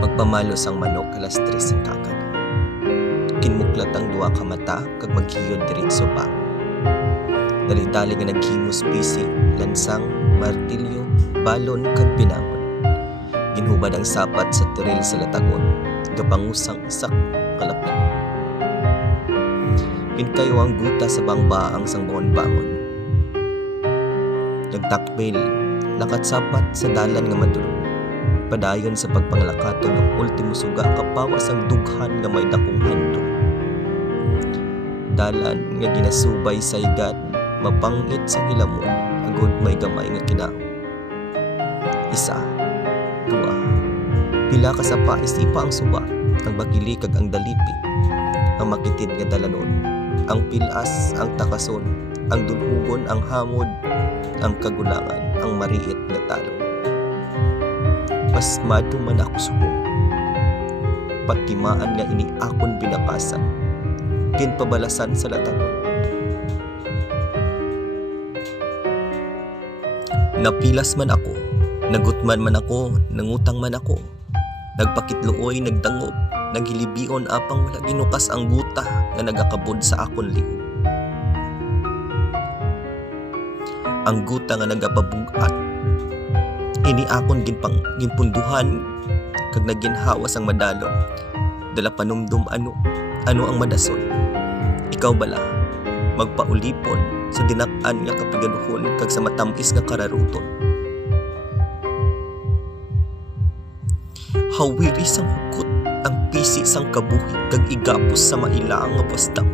Magpamalo sang manok alas 3 ang kakan. Kinmuklat ang duwa ka mata kag maghiyod diretso ba. Dali-dali nga naghimos bisi, lansang, martilyo, balon kag pinangon. Ginhubad ang sapat sa turil sa latagon, gapangusang sak kalapin. Kinkayo ang guta sa bangbaang sang bangon-bangon. Nagtakbil, lakat sapat sa dalan nga madulog. Padayon sa pagpanglakaton ng ultimo suga kapawas ang dughan nga may dakong handog. Dalan nga ginasubay sa igat, mapangit sa hilamon, agod may gamay nga kinao. Isa, dua, pila ka sa paisipa ang suba, ang bagili kag ang dalipi, ang makitid nga dalanon, ang pilas, ang takason, ang dulhugon, ang hamod, ang kagulangan, ang mariit nga talon. Pasmado man ako subong, patimaan nga ini akon binakasan, kinpabalasan sa latagon. Napilas man ako, nagutman man ako, nangutang man ako, nagpakitluoy, nagdangob, naghilibion apang wala ginukas ang guta nga nagakabod sa akon liog. Ang guta nga nagapabugat, ini akon ginpunduhan kag naginhawas ang madalom, dala panumdum ano ang madason. Ikaw bala, magpaulipon sa dinak-an nga kapigaduhon kag sa matamis nga kararuton. Hawiri sang hukot ang pisi sang kabuhi kag igapos sa mailaang nga pastang.